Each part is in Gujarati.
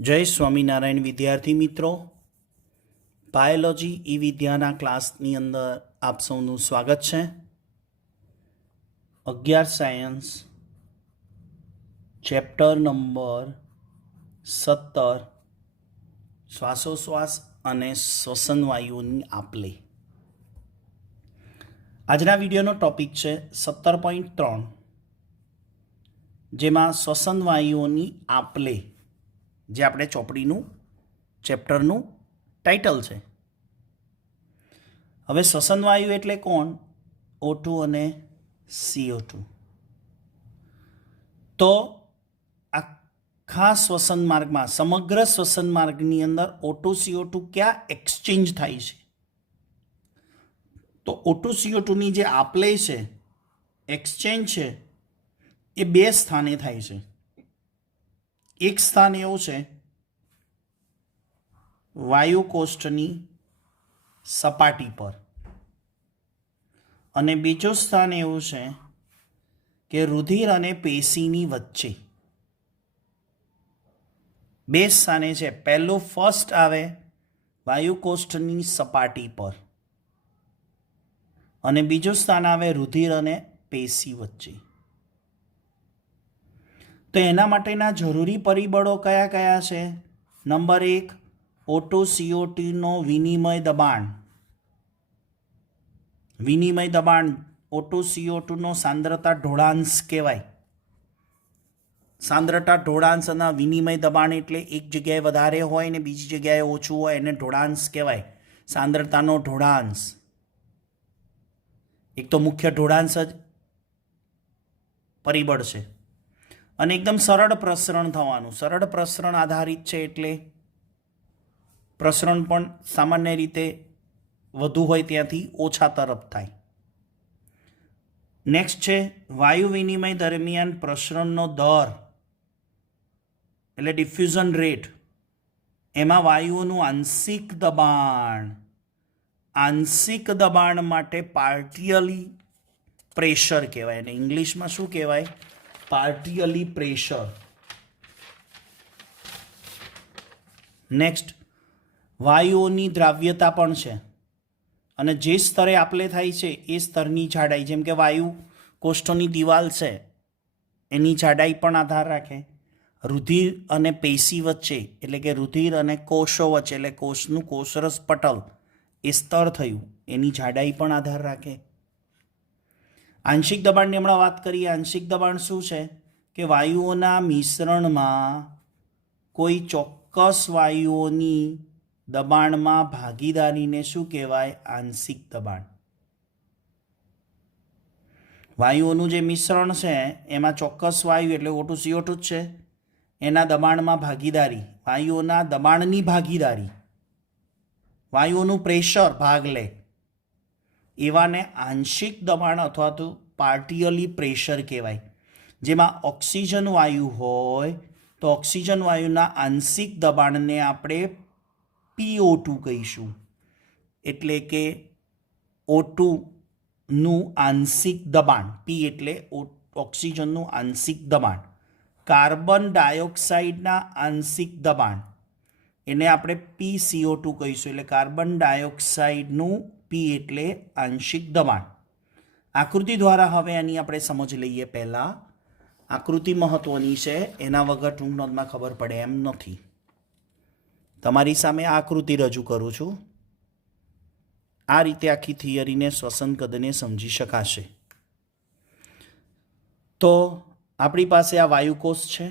જય સ્વામિનારાયણ વિદ્યાર્થી મિત્રો, બાયોલોજી ઈ વિદ્યાના ક્લાસની અંદર આપ સૌનું સ્વાગત છે. 11 સાયન્સ ચેપ્ટર નંબર 17 શ્વાસોશ્વાસ અને શ્વસન વાયુઓની આપલે. આજના વિડીયોનો ટોપિક છે 17.3, જેમાં શ્વસન વાયુઓની આપલે, જે આપણે ચોપડીનું ચેપ્ટરનું ટાઇટલ છે. હવે શ્વસન વાયુ એટલે કોણ? O2 અને CO2. તો આખા શ્વસન માર્ગમાં, સમગ્ર શ્વસન માર્ગની અંદર O2 CO2 ક્યાં એક્સચેન્જ થાય છે? તો O2 CO2 ની જે આપલે છે, એક્સચેન્જ છે, એ બે સ્થાને થાય છે. એક સ્થાન એવું છે વાયુકોષ્ઠની સપાટી પર, અને બીજું સ્થાન એવું છે કે રુધિર અને પેશીની વચ્ચે. બે સ્થાને છે. પહેલું ફર્સ્ટ આવે વાયુકોષ્ઠની સપાટી પર, અને બીજું સ્થાન આવે રુધિર અને પેશી વચ્ચે. તો એના માટેના જરૂરી પરિબળો કયા કયા છે? નંબર 1, O2 CO2 નો વિનિમય દબાણ. વિનિમય દબાણ O2 CO2 નો સાંદ્રતા ઢોળાંશ કહેવાય. સાંદ્રતા ઢોળાંશ અને વિનિમય દબાણ એટલે એક જગ્યાએ વધારે હોય ને બીજી જગ્યાએ ઓછું હોય, એને ઢોળાંશ કહેવાય. સાંદ્રતાનો ઢોળાંશ. એક તો મુખ્ય ઢોળાંશ જ પરિબળ છે. અને એકદમ સરળ પ્રસરણ થવાનું. સરળ પ્રસરણ આધારિત છે એટલે પ્રસરણ પણ સામાન્ય રીતે વધુ હોય ત્યાંથી ઓછા તરફ થાય. નેક્સ્ટ છે વાયુ વિનિમય દરમિયાન પ્રસરણનો દર, એટલે ડિફ્યુઝન રેટ. એમાં વાયુઓનું આંશિક દબાણ. આંશિક દબાણ માટે પાર્ટિયલી પ્રેશર કહેવાય, અને ઇંગ્લિશમાં શું કહેવાય? પાર્ટિયલી પ્રેશર. નેક્સ્ટ વાયુઓની દ્રાવ્યતા પણ છે, અને જે સ્તરે આપલે થાય છે એ સ્તરની જાડાઈ, જેમ કે વાયુ કોષ્ઠોની દિવાલ છે એની જાડાઈ પણ આધાર રાખે. રુધિર અને પેશી વચ્ચે, એટલે કે રુધિર અને કોષો વચ્ચે, એટલે કોષનું કોષરસ પટલ, એ સ્તર થયું, એની જાડાઈ પણ આધાર રાખે. આંશિક દબાણની હમણાં વાત કરીએ. આંશિક દબાણ શું છે? કે વાયુઓના મિશ્રણમાં કોઈ ચોક્કસ વાયુઓની દબાણમાં ભાગીદારીને શું કહેવાય? આંશિક દબાણ. વાયુઓનું જે મિશ્રણ છે એમાં ચોક્કસ વાયુ, એટલે O2 CO2 જ છે, એના દબાણમાં ભાગીદારી, વાયુઓના દબાણની ભાગીદારી, વાયુઓનું પ્રેશર ભાગ લે, એવાને આંશિક દબાણ અથવા તો પાર્ટિયલી પ્રેશર કહેવાય. જેમાં ઓક્સિજન વાયુ હોય તો ઓક્સિજન વાયુના આંશિક દબાણને આપણે PO2 કહીશું. એટલે કે O2 નું આંશિક દબાણ, P એટલે ઓક્સિજનનું આંશિક દબાણ. કાર્બન ડાયોક્સાઇડના આંશિક દબાણ, એને આપણે PCO2 કહીશું. એટલે કાર્બન ડાયોક્સાઇડનું P એટલે આંશિક દબાણ. આકૃતિ દ્વારા હવે આની આપણે સમજ લઈએ. પહેલાં આકૃતિ મહત્વની છે, એના વગર ટૂંક નોંધમાં ખબર પડે એમ નથી. તમારી સામે આ આકૃતિ રજૂ કરું છું. આ રીતે આખી થિયરીને, શ્વસન કદને સમજી શકાશે. તો આપણી પાસે આ વાયુકોષ છે.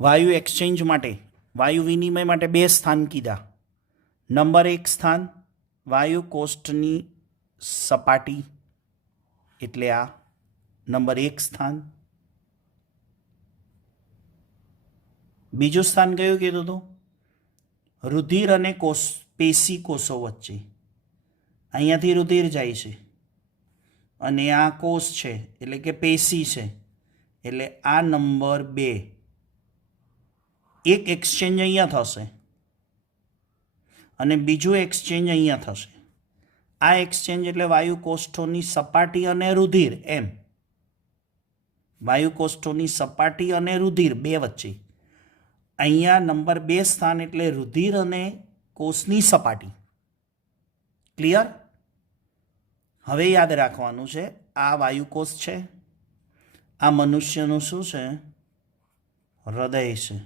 વાયુ એક્સચેન્જ માટે, વાયુ વિનિમય માટે બે સ્થાન કીધા. નંબર 1 સ્થાન વાયુકોષ્ઠની સપાટી, એટલે આ નંબર 1 સ્થાન. બીજું સ્થાન કયું કીધું હતું? રુધિર અને પેશી કોષો વચ્ચે. અહીંયાથી રુધિર જાય છે અને આ કોષ છે, એટલે કે પેશી છે, એટલે આ નંબર 2. એક એક્સચેન્જ અહીંયા થશે અને બીજું એક્સચેન્જ અહીંયા થશે. આ એક્સચેન્જ એટલે વાયુકોષ્ઠોની સપાટી અને રુધિર, એમ. વાયુકોષ્ઠોની સપાટી અને રુધિર બે વચ્ચે. અહીંયા નંબર 2 સ્થાન એટલે રુધિર અને કોષની સપાટી. ક્લિયર? હવે યાદ રાખવાનું છે, આ વાયુકોષ છે, આ મનુષ્યનું શું છે? હૃદય છે.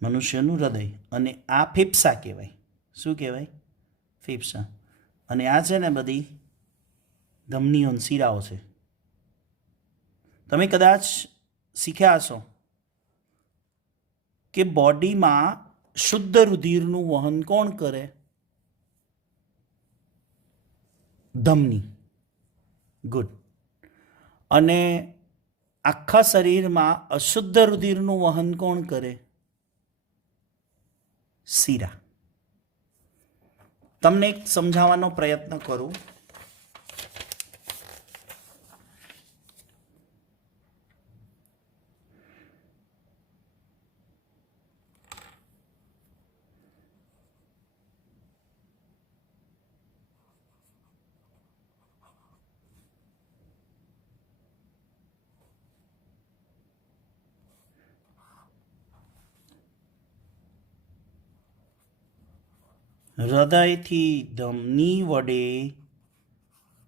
મનુષ્યનું હૃદય. અને આ ફેફસા કહેવાય. શું કહેવાય? ફેફસા. અને આ છે ને બધી ધમનીઓ શિરાઓ છે. તમે કદાચ શીખ્યા હશો કે બોડીમાં શુદ્ધ રુધિરનું વહન કોણ કરે? ધમની. ગુડ. અને આખા શરીરમાં અશુદ્ધ રુધિરનું વહન કોણ કરે? શિરા. તમને એક સમજાવવાનો પ્રયત્ન કરું. હૃદયથી ધમની વડે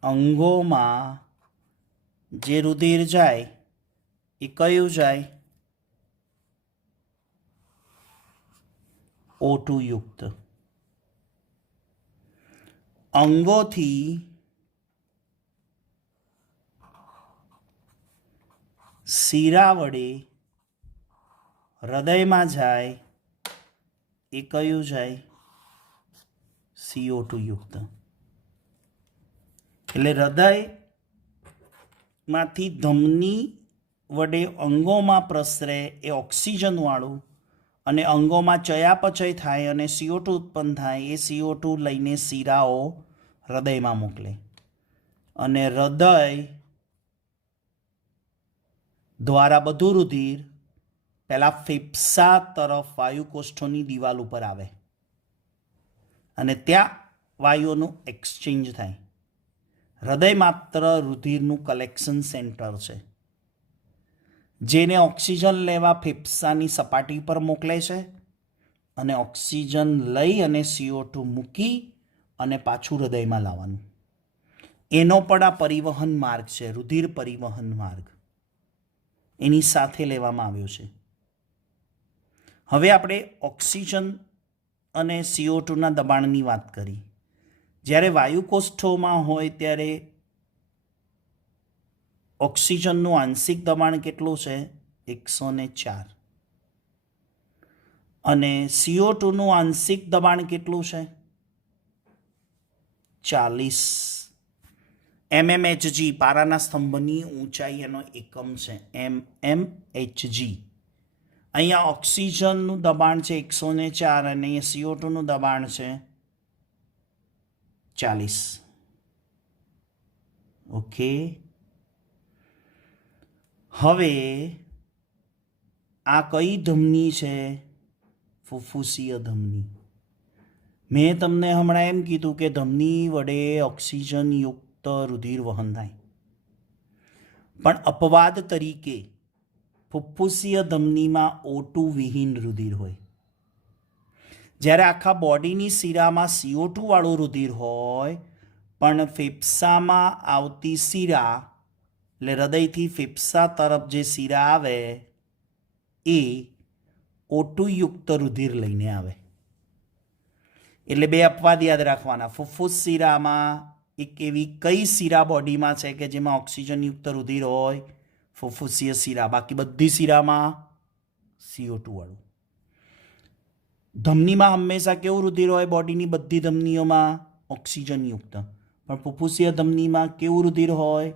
અંગોમાં જે રુધિર જાય એ કયું જાય? O2 યુક્ત. અંગોથી શિરા વડે હૃદયમાં જાય એ કયું જાય? CO2 યુક્ત. એટલે હૃદયમાંથી ધમની વડે અંગોમાં પ્રસરે એ ઓક્સિજનવાળું, અને અંગોમાં ચયાપચય થાય અને CO2 ઉત્પન્ન થાય, એ CO2 લઈને શિરાઓ હૃદયમાં મોકલે. અને હૃદય દ્વારા બધું રુધિર પહેલાં ફેફસા તરફ વાયુકોષ્ઠોની દિવાલ ઉપર આવે અને ત્યાં વાયુઓનું એક્સચેન્જ થાય. હૃદય માત્ર રુધિરનું કલેક્શન સેન્ટર છે, જેને ઓક્સિજન લેવા ફેફસાની સપાટી પર મોકલે છે, અને ઓક્સિજન લઈ અને CO2 મૂકી અને પાછું હૃદયમાં લાવવાનું. એનો પણ આ પરિવહન માર્ગ છે, રુધિર પરિવહન માર્ગ. એની સાથે લેવામાં આવ્યો છે. હવે આપણે ઓક્સિજન અને CO2ના દબાણની વાત કરી. જ્યારે વાયુકોષ્ઠોમાં હોય ત્યારે ઓક્સિજનનું આંશિક દબાણ કેટલું છે? 104. અને CO2નું આંશિક દબાણ કેટલું છે? 40. mmHg પારાના સ્તંભની ઊંચાઈ એનો એકમ છે, mmHg. અહીંયા ઓક્સિજનનું દબાણ છે 104 અને અહીંયા CO2નું દબાણ છે 40. ઓકે. હવે આ કઈ ધમની છે? ફુફ્ફુસીય ધમની. મેં તમને હમણાં એમ કીધું કે ધમની વડે ઓક્સિજન યુક્ત રુધિર વહન થાય, પણ અપવાદ તરીકે ફુફ્ફુસીય ધમનીમાં O2 વિહીન રુધિર હોય. જ્યારે આખા બોડીની શિરામાં CO2 વાળું રુધિર હોય, પણ ફેફસામાં આવતી શિરા, એટલે હૃદયથી ફેફસા તરફ જે શિરા આવે એ O2 યુક્ત રુધિર લઈને આવે. એટલે બે અપવાદ યાદ રાખવાના. ફુફ્ફુસ શિરામાં એક એવી કઈ શિરા બોડીમાં છે કે જેમાં ઓક્સિજન યુક્ત રુધિર હોય? ફુફ્ફુસીય શિરા. બાકી બધી શિરામાં CO2 વાળું. ધમનીમાં હંમેશા કેવું રુધિર હોય? બોડીની બધી ધમનીઓમાં ઓક્સિજન યુક્ત. પણ ફુફ્ફુસીય ધમનીમાં કેવું રુધિર હોય?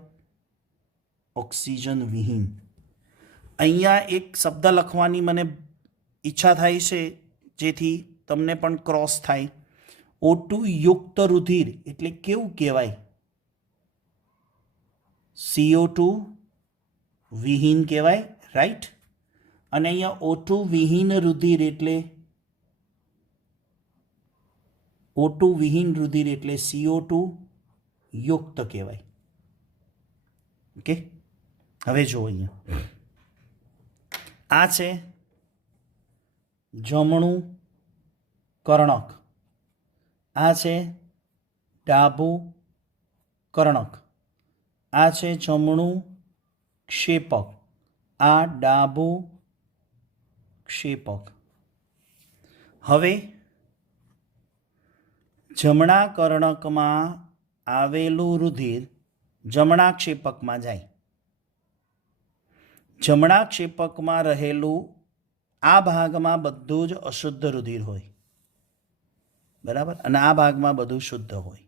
ઓક્સિજન વિહીન. અહીંયા એક શબ્દ લખવાની મને ઈચ્છા થાય છે જેથી તમને પણ ક્રોસ થાય. O2 યુક્ત રુધિર એટલે કેવું કહેવાય? CO2 વિહીન કહેવાય, રાઈટ? અને અહીંયા O2 વિહીન રુધિર એટલે O2 વિહીન રુધિર એટલે CO2 યુક્ત કહેવાય. ઓકે. હવે જો અહીંયા આ છે જમણું કર્ણક, આ છે ડાબું કર્ણક, આ છે જમણું ક્ષેપક, આ ડાબું ક્ષેપક. હવે જમણા કર્ણકમાં આવેલું રુધિર જમણા ક્ષેપકમાં જાય. જમણા ક્ષેપકમાં રહેલું આ ભાગમાં બધું જ અશુદ્ધ રુધિર હોય, બરાબર, અને આ ભાગમાં બધું શુદ્ધ હોય.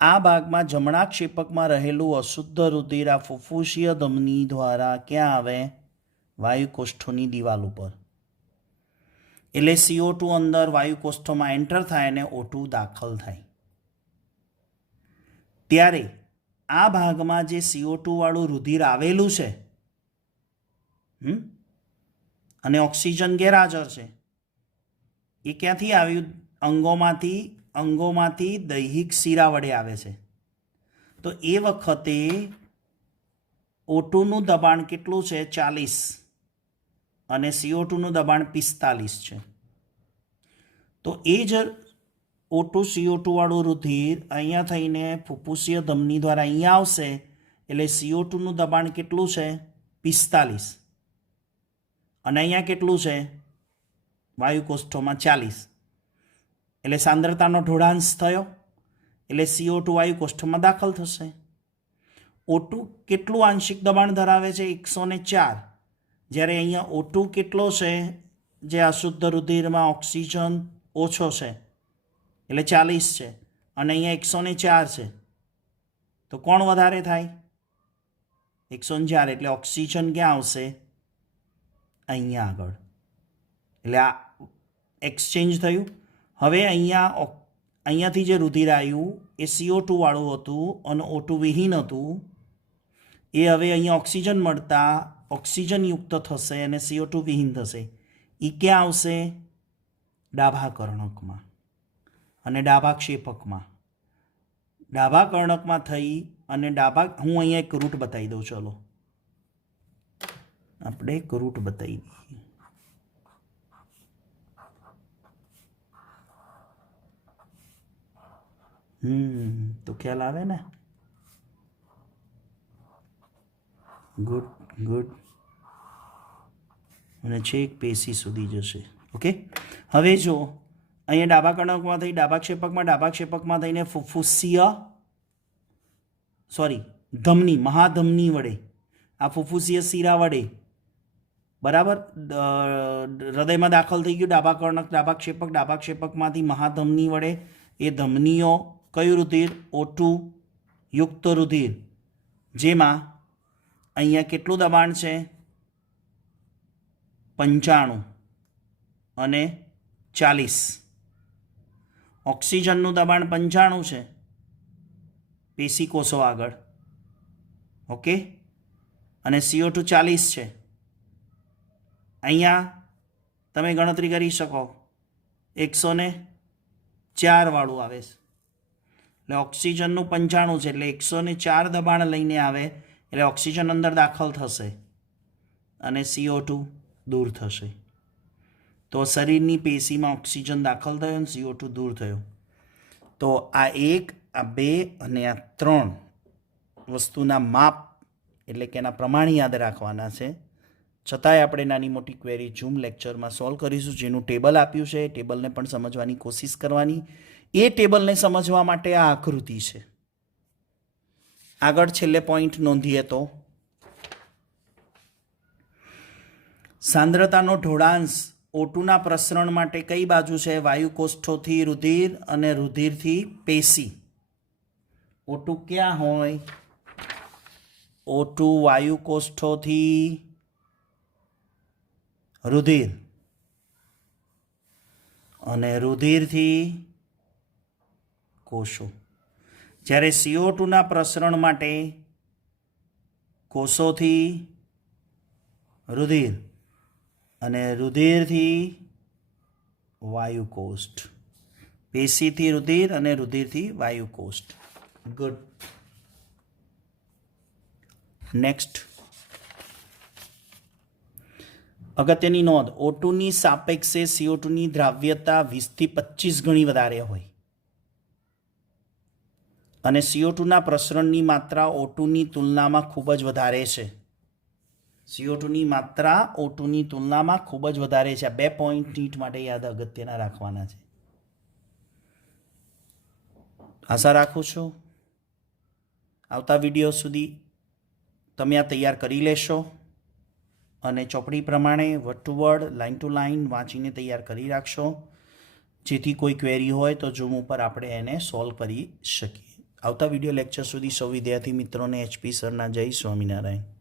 આ ભાગમાં જમણા ક્ષેપકમાં રહેલું અશુદ્ધ રુધિર આ ફુફ્ફુસીય ધમની દ્વારા ક્યાં આવે? વાયુકોષ્ઠોની દિવાલ ઉપર. એટલે CO2 અંદર વાયુકોષ્ઠોમાં એન્ટર થાય અને O2 દાખલ થાય. ત્યારે આ ભાગમાં જે CO2 વાળું રુધિર આવેલું છે અને ઓક્સિજન ગેરહાજર છે, એ ક્યાંથી આવ્યું? અંગોમાંથી દૈહિક શિરા વડે આવે છે. તો એ વખતે O2નું દબાણ કેટલું છે? 40 અને CO2નું દબાણ 45 છે. તો એ જ O2 CO2 વાળું રુધિર અહીંયા થઈને ફુફ્ફુસીય ધમની દ્વારા અહીંયા આવશે. એટલે CO2નું દબાણ કેટલું છે? 45 અને અહીંયા કેટલું છે? વાયુકોષ્ઠોમાં 40. એટલે સાંદ્રતાનો ઢોળાંશ થયો, એટલે CO2 વાયુકોષ્ઠમાં દાખલ થશે. O2 કેટલું આંશિક દબાણ ધરાવે છે? 104. જ્યારે અહીંયા O2 કેટલો છે? જે અશુદ્ધ રુધિરમાં ઓક્સિજન ઓછો છે એટલે 40 છે, અને અહીંયા 104 છે. તો કોણ વધારે થાય? 104. એટલે ઓક્સિજન ક્યાં આવશે? અહીંયા આગળ. એટલે આ એક્સચેન્જ થયું. હવે અહીંયાથી જે રુધિર આવ્યું એ CO2 વાળું હતું અને O2 વિહીન હતું. એ હવે અહીંયા ઓક્સિજન મળતા ઓક્સિજનયુક્ત થશે અને CO2 વિહીન થશે. એ ક્યાં આવશે? ડાબા કર્ણકમાં અને ડાબા ક્ષેપકમાં. ડાબા કર્ણકમાં થઈ અને હું અહીંયા એક રૂટ બતાવી દઉં. ચલો આપણે એક રૂટ બતાવી દઈએ. તો ખ્યાલ આવે ને? Good good. અને છેક પેશી સુધી જશે. ઓકે. હવે જો અહીંયા ડાબા કર્ણકમાં થઈ ડાબા ક્ષેપકમાં થઈને ધમની મહાધમની વડે આ ફુફ્ફુસીય શિરા વડે બરાબર હૃદયમાં દાખલ થઈ ગયું. ડાબા ક્ષેપકમાંથી મહાધમની વડે એ ધમનીઓ કયું રુધિર? O2 યુક્ત રુધિર, જેમાં અહીંયા કેટલું દબાણ છે? 95 અને 40. ઓક્સિજનનું દબાણ 95 છે પેશી કોષો આગળ, ઓકે, અને CO2 40 છે. અહીંયા તમે ગણતરી કરી શકો 104 વાળું આવે છે. એટલે ઓક્સિજનનું 95 છે એટલે 104 દબાણ લઈને આવે એટલે ઓક્સિજન અંદર દાખલ થશે અને CO2 દૂર થશે. તો શરીરની પેશીમાં ઓક્સિજન દાખલ થયો અને CO2 દૂર થયો. તો આ 1, આ 2 અને આ 3 વસ્તુના માપ એટલે કે એના પ્રમાણ યાદ રાખવાના છે. છતાંય આપણે નાની મોટી ક્વેરી ઝૂમ લેક્ચરમાં સોલ્વ કરીશું. જેનું ટેબલ આપ્યું છે એ ટેબલને પણ સમજવાની કોશિશ કરવાની. એ ટેબલને સમજવા માટે આ આકૃતિ છે. આગળ છેલ્લે પોઈન્ટ નોંધીએ તો સાંદ્રતાનો ઢોળાંશ O2ના પ્રસરણ માટે કઈ બાજુ છે? વાયુકોષ્ઠોથી રુધિર અને રુધિરથી પેશી. O2 ક્યાં હોય? O2 વાયુકોષ્ઠોથી રુધિર અને રુધિરથી કોષો. જ્યારે CO2ના પ્રસરણ માટે કોષોથી રુધિર અને રુધિરથી વાયુકોષ્ઠ. પેશીથી રુધિર અને રુધિરથી વાયુકોષ્ઠ. ગુડ. નેક્સ્ટ, અગત્યની નોંધ, O2ની સાપેક્ષે CO2ની દ્રાવ્યતા 20થી 25 ગણી વધારે હોય અને CO2ના પ્રસરણની માત્રા O2ની તુલનામાં ખૂબ જ વધારે છે. CO2ની માત્રા O2ની તુલનામાં ખૂબ જ વધારે છે. આ 2 પોઈન્ટ નીટ માટે યાદ અગત્યના રાખવાના છે. આશા રાખું છું આવતા વિડીયો સુધી તમે આ તૈયાર કરી લેશો અને ચોપડી પ્રમાણે word to word, line to line વાંચીને તૈયાર કરી રાખશો, જેથી કોઈ ક્વેરી હોય તો ઝૂમ ઉપર આપણે એને સોલ્વ કરી શકીએ. આવતા વિડીયો લેક્ચર સુધી સૌ વિદ્યાર્થી મિત્રોને HP સરના જય સ્વામિનારાયણ.